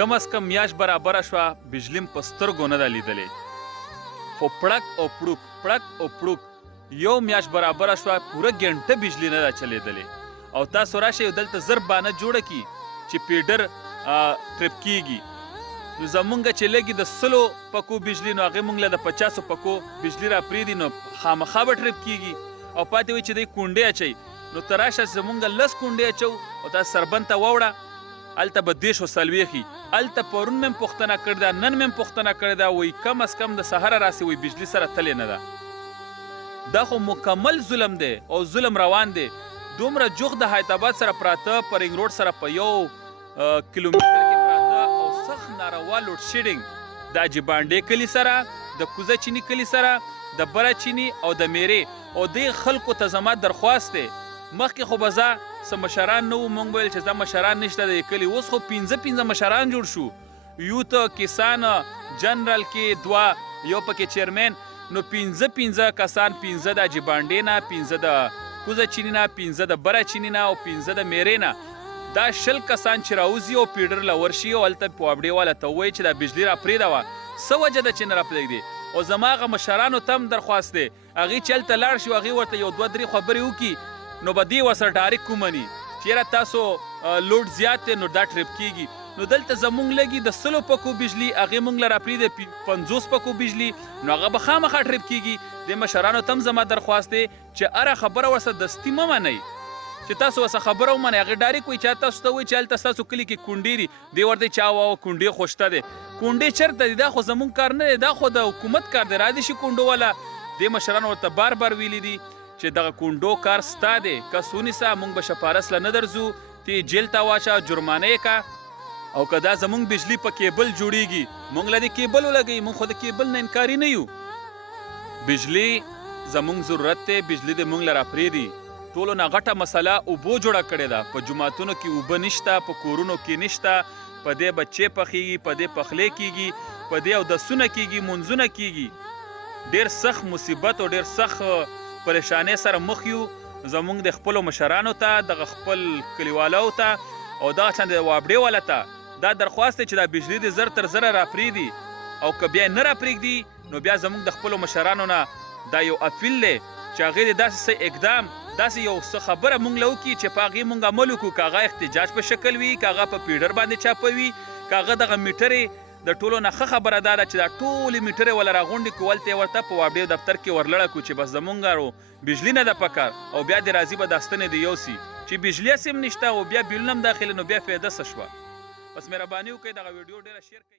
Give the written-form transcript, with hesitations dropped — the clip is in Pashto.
کم از کم میاشت برابره شوه بجلیم په سترګو نه ده لیدلې خو پړک او پړوک یو میاشت برابره شوه پوره ګنټه بجلي نه ده چلیدلې او تاسو راشئ دلته زر بانه جوړه کي چې پیډر ټریپ کیږي نو زمونږ چې لګي د 100 پکو بجلی نو هغه مونږ له د 50 پکو بجلی را پریدي نو خامخا به ټریپ کیږي او پاتې وي چې د کونډې اچي نو تراشه زمونږ لس کونډې اچو او تاسو سربند ته ووړه الته به دیش وسلويخي الته پرون مم پختنه کړدا نن مم پختنه کړدا وای کم از کم د سحر راسي وای بجلی سره تلې نه ده دا خو مکمل ظلم دی او ظلم روان دی دومره جوخ د حیدرآباد سره پراته پرنګ روډ سره په یو کیلومتر کې پراته او سخت ناروا لوډ شیډینګ د اجبانډې کلی سره د کوزه چینی کلی سره د برا چینی او د میری او د خلکو ته زما درخواست دی مخکې خو به زه څه مشران نه وو مونږ ویل چې زه مشران نشته د کلي اوس خو 15 مشران جوړ شو یوت کسان جنرال کې دوه یو پکې چیرمن نو 15 کسان 15 د اجبانډې نه 15 د کوزه چینی نه 15 د برا چینی نه او 15 د میری نه دا شل کسان چې راوځي او پیډر لورشي او هلته پوابډې والا ته ووایي چې دا بجلي را پرېږده وه څه وجه ده چې نه را پرېږدي او زما هغه مشرانو ته هم درخواست دی هغې چې هلته لاړ شي هغې ورته یو دوه درې خبرې وکړي نو به دې ورسره ډایرکټ ومني چې یاره تاسو لوډ زیات دی نو دا ټریپ کېږي نو دلته زمونږ لګي د 100 پکو بجلي هغې مونږ له را پرېږدي 50 پکو بجلي نو هغه به خامخا ټریپ کېږي د مشرانو ته هم زما درخواست دی چې هره خبره ورسره دستي مه منئ چې تاسو ورسره خبره ومنئ هغې ډایرکټ وایي چې تاسو ته وایي چې هلته ستاسو کلي کې کونډې دي دی ورته چا ووه کونډې خو شته دی کونډې چېرته دي دا خو زمونږ کار نه دی دا خو د حکومت کار دی رادې شي کونډو والا دې مشرانو ورته بار ویلي دي چې دغه کونډو کار ستا دی کس ونیسه موږ به شپارس له نه درځو تی جیل ته واچه جرمانه یې که او که دا زمونږ بجلي په کیبل جوړیږي موږ له دې کیبل ولګوي موږ خو د کیبل نه انکاري نه یو بجلي زمونږ ضرورت دی بجلي دې موږ له را پرېږدي ټولو نه غټه مسله اوبو جوړه کړې ده په جوماتونو کې اوبه نشته په کورونو کې نشته په دې بچې پخېږي په دې پخلی کېږي په دې اودسونه کېږي منځونه کېږي ډېر سخت مصیبت او ډېر سخت پریشانۍ سره مخ یو زمونږ د خپلو مشرانو ته دغه خپل کلیوالو ته او دغه شان د وابډې والا ته دا درخواست دی چې دا بجلي دې زر تر زره را پرېږدي او که بیا نه را پرېږدي نو بیا زمونږ د خپلو مشرانو نه دا یو اپیل دی چې هغې دې داسې څه اقدام داسې یو څه خبره مونږ له وکړي چې په هغې مونږ عمل وکړو که هغه احتجاج په شکل وي که هغه په پیډر باندې چاپوي که هغه دغه میټرې د ټولو نه ښه خبره دا ده چې دا ټولې میټرې وله راغونډې کړو هلته یې ورته په وابډې دفتر کې ورلړه کړو چې بس زمونږ بجلي نه ده پکار او بیا دې راځي به دا ستنې د یوسي چې بجلي هسې هم نشته او بیا بیلونه هم داخلي نو بیا فایده څه شوه بس مهرباني وکړئ دغه ویډیو ډېره شیر کړئ